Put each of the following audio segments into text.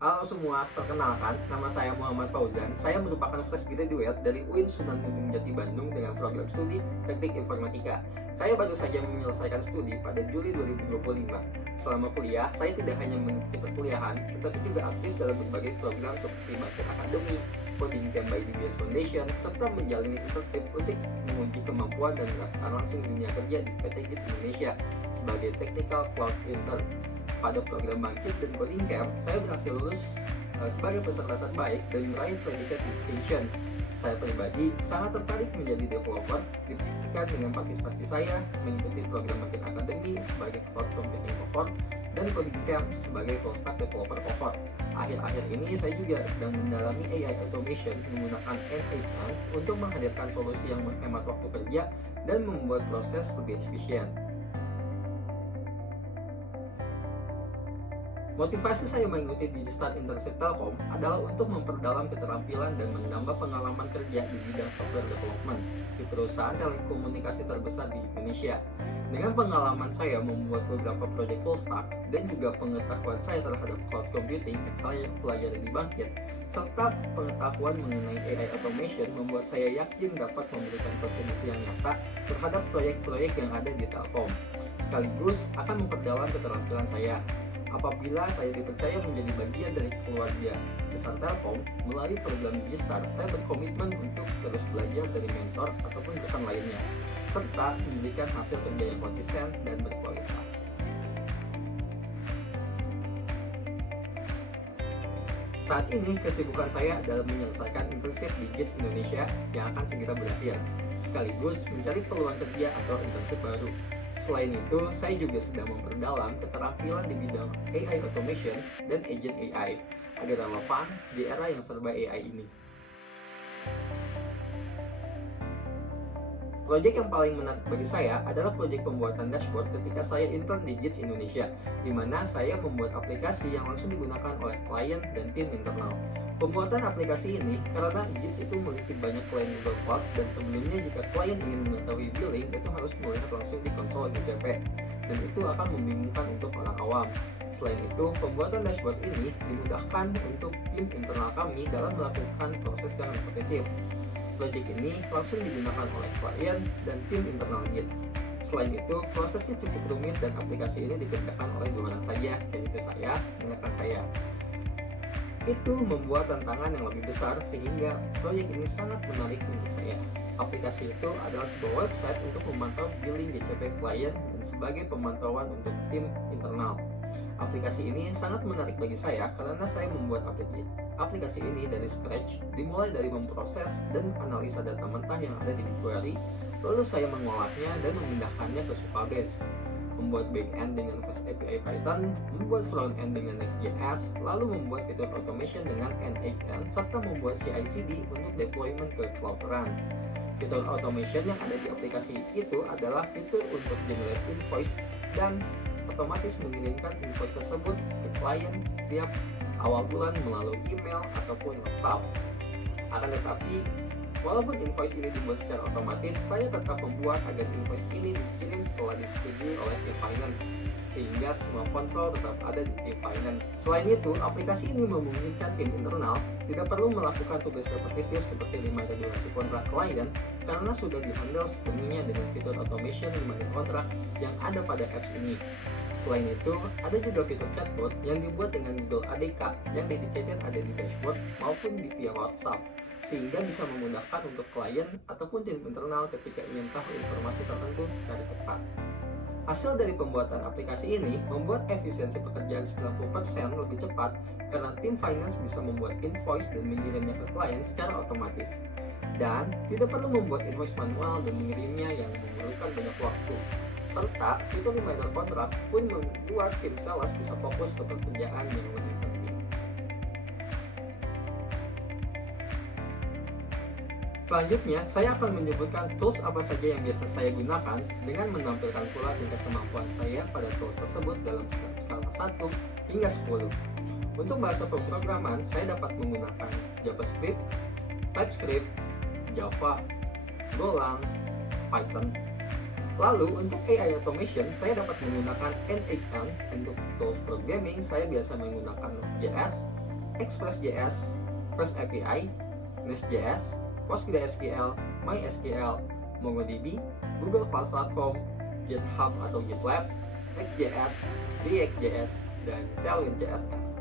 Halo semua, perkenalkan, nama saya Muhammad Fauzan. Saya merupakan fresh graduate dari UIN Sunan Gunung Jati Bandung dengan program studi Teknik Informatika. Saya baru saja menyelesaikan studi pada Juli 2025. Selama kuliah, saya tidak hanya mengikuti perkuliahan, tetapi juga aktif dalam berbagai program seperti Bakti Academy, Coding Camp by DBS Foundation, serta menjalani internship untuk menguji kemampuan dan merasakan langsung dunia kerja di PT GITS Indonesia sebagai Technical Cloud Intern. Pada program Bangkit dan Coding Camp, saya berhasil lulus sebagai peserta terbaik dan meraih predikat distinction. Saya pribadi sangat tertarik menjadi developer, dibuktikan dengan partisipasi saya mengikuti program Bangkit Academy sebagai Cloud Computing Cohort dan Coding Camp sebagai Full Stack Developer Cohort. Akhir-akhir ini saya juga sedang mendalami AI Automation menggunakan N8N untuk menghadirkan solusi yang menghemat waktu kerja dan membuat proses lebih efisien. Motivasi saya mengikuti Digistart Internship Telkom adalah untuk memperdalam keterampilan dan menambah pengalaman kerja di bidang software development di perusahaan telekomunikasi terbesar di Indonesia. Dengan pengalaman saya membuat beberapa proyek full stack dan juga pengetahuan saya terhadap cloud computing yang saya pelajari di Bangkit, serta pengetahuan mengenai AI automation membuat saya yakin dapat memberikan kontribusi yang nyata terhadap proyek-proyek yang ada di Telkom, sekaligus akan memperdalam keterampilan saya. Apabila saya dipercaya menjadi bagian dari keluarga besar Telkom melalui program Digistart, saya berkomitmen untuk terus belajar dari mentor ataupun rekan lainnya, serta memberikan hasil kerja yang konsisten dan berkualitas. Saat ini kesibukan saya adalah menyelesaikan internship di GITS Indonesia yang akan segera berakhir, sekaligus mencari peluang kerja atau internship baru. Selain itu, saya juga sedang memperdalam keterampilan di bidang AI automation dan agent AI agar relevan di era yang serba AI ini. Proyek yang paling menarik bagi saya adalah proyek pembuatan dashboard ketika saya intern di GITS Indonesia, di mana saya membuat aplikasi yang langsung digunakan oleh klien dan tim internal. Pembuatan aplikasi ini karena GITS itu memiliki banyak klien Google Cloud dan sebelumnya jika klien ingin mengetahui billing itu harus melihat langsung di konsol GCP dan itu akan membingungkan untuk orang awam. Selain itu, pembuatan dashboard ini dimudahkan untuk tim internal kami dalam melakukan proses yang repetitif. Proyek ini langsung digunakan oleh klien dan tim internal GITS. Selain itu, prosesnya cukup rumit dan aplikasi ini dikerjakan oleh dua orang saja, yaitu saya dan rekan saya. Itu membuat tantangan yang lebih besar sehingga proyek ini sangat menarik untuk saya. Aplikasi itu adalah sebuah website untuk memantau billing GCP klien dan sebagai pemantauan untuk tim internal. Aplikasi ini sangat menarik bagi saya karena saya membuat aplikasi ini dari scratch, dimulai dari memproses dan analisa data mentah yang ada di BigQuery, lalu saya mengolahnya dan memindahkannya ke Supabase, membuat backend dengan Fast API Python, membuat frontend dengan Next.js, lalu membuat fitur automation dengan N8N, serta membuat CI/CD untuk deployment ke Cloud Run. Fitur automation yang ada di aplikasi itu adalah fitur untuk generate invoice dan otomatis mengirimkan invoice tersebut ke klien setiap awal bulan melalui email ataupun WhatsApp. Akan tetapi, walaupun invoice ini dibuat secara otomatis, saya tetap membuat agar invoice ini dikirim setelah disetujui oleh tim finance, sehingga semua kontrol tetap ada di tim finance. Selain itu, aplikasi ini memungkinkan tim internal tidak perlu melakukan tugas repetitif seperti reminder durasi kontrak klien karena sudah dihandle sepenuhnya dengan fitur automation reminder kontrak yang ada pada apps ini. Selain itu, ada juga fitur chatbot yang dibuat dengan Google ADK yang dedicated ada di dashboard maupun di via WhatsApp, sehingga bisa memudahkan untuk klien ataupun tim internal ketika ingin tahu informasi tertentu secara cepat. Hasil dari pembuatan aplikasi ini membuat efisiensi pekerjaan 90% lebih cepat karena tim finance bisa membuat invoice dan mengirimnya ke klien secara otomatis. Dan tidak perlu membuat invoice manual dan mengirimnya yang memerlukan banyak waktu. Serta fitur reminder kontrak pun membuat tim sales bisa fokus ke pekerjaan yang lebih penting. Selanjutnya, saya akan menyebutkan tools apa saja yang biasa saya gunakan dengan menampilkan pula tingkat kemampuan saya pada tools tersebut dalam skala 1 hingga 10. Untuk bahasa pemrograman, saya dapat menggunakan JavaScript, TypeScript, Java, Golang, Python. Lalu untuk AI automation, saya dapat menggunakan N8N. Untuk tools programming, saya biasa menggunakan JS, Express.js, REST API, Nest.js, PostgreSQL, MySQL, MongoDB, Google Cloud Platform, GitHub atau GitLab, Next.js, React.js, dan Tailwind CSS.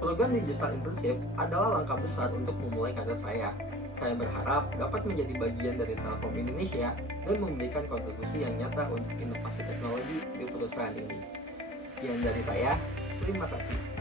Program Digital Internship adalah langkah besar untuk memulai karir saya. Saya berharap dapat menjadi bagian dari Telkom Indonesia dan memberikan kontribusi yang nyata untuk inovasi teknologi di perusahaan ini. Sekian dari saya, terima kasih.